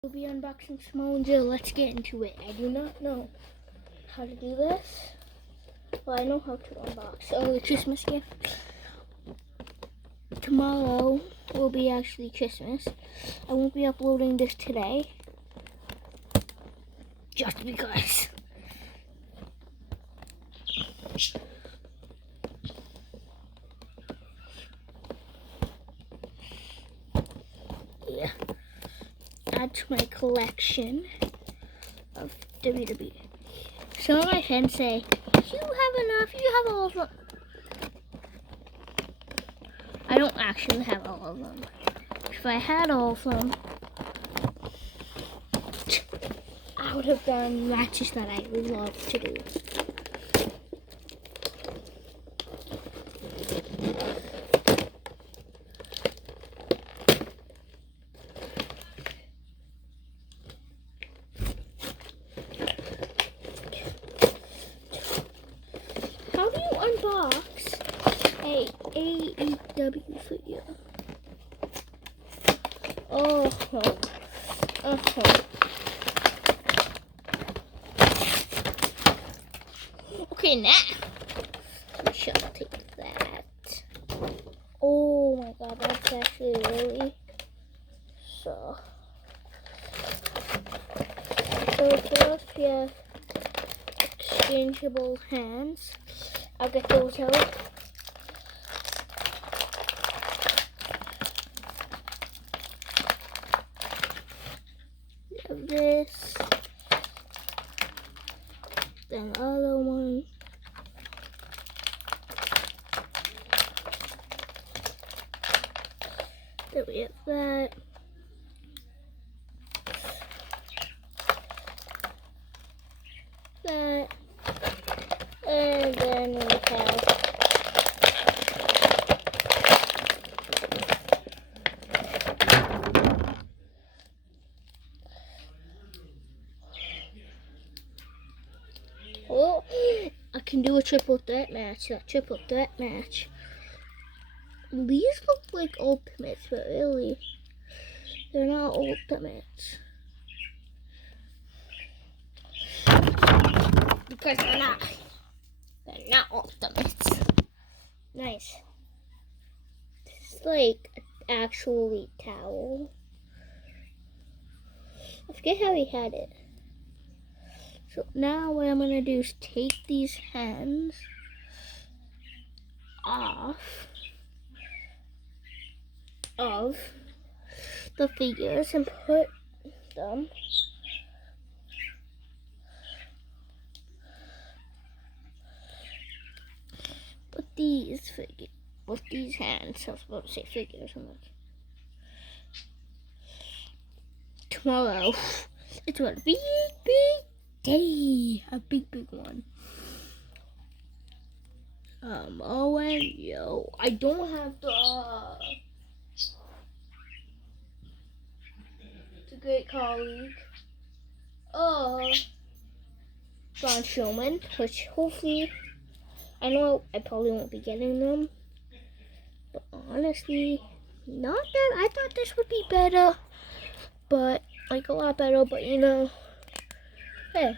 We'll be unboxing Small and Jill. Let's get into it. I do not know how to do this. Well, I know how to unbox. Oh, the Christmas gift. Tomorrow will be actually Christmas. I won't be uploading this today. Just because. Yeah. Add to my collection of WWE. Some of my friends say, you have enough, you have all of them. I don't actually have all of them. If I had all of them, I would have done matches that I would love to do. How do you unbox a AEW figure? Oh. Okay, now we shall take that. Oh my god, that's actually really so. So first we have exchangeable hands. I'll get those out. We have this. Then the other one. Then we have that. That. And then we have oh, I can do a triple threat match. These look like ultimates, but really, they're not ultimates. Because they're not. They're not ultimates. Nice. This is like an actually towel. I forget how he had it. So now what I'm gonna do is take these hands off of the figures and put them with these hands. I was about to say figures. I'm like, tomorrow it's a big day, a big one. Oh, and yo, I don't have the great colleague. Braun Strowman, which hopefully, I know I probably won't be getting them, but honestly, not that I thought this would be better, but like a lot better. But you know, hey,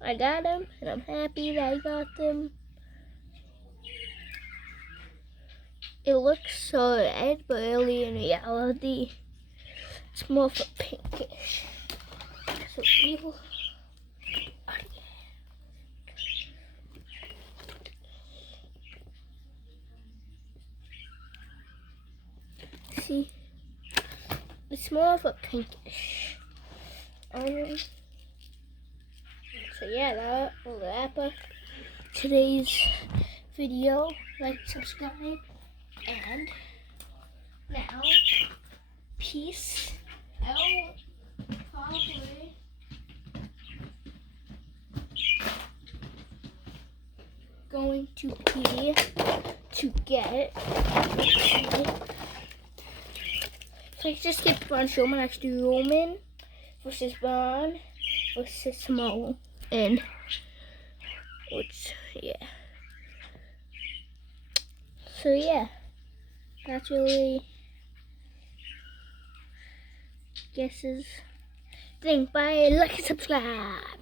I got them, and I'm happy that I got them. It looks so red, but really in reality, it's more of a pinkish. So evil. See, it's more of a pinkish. So yeah, that will wrap up today's video. Like, subscribe, and now, peace out. Probably going to be to get. So I just get Braun Strowman, actually Roman versus Braun versus Samoa, and which yeah. So yeah, that's really guesses. thing by like and subscribe.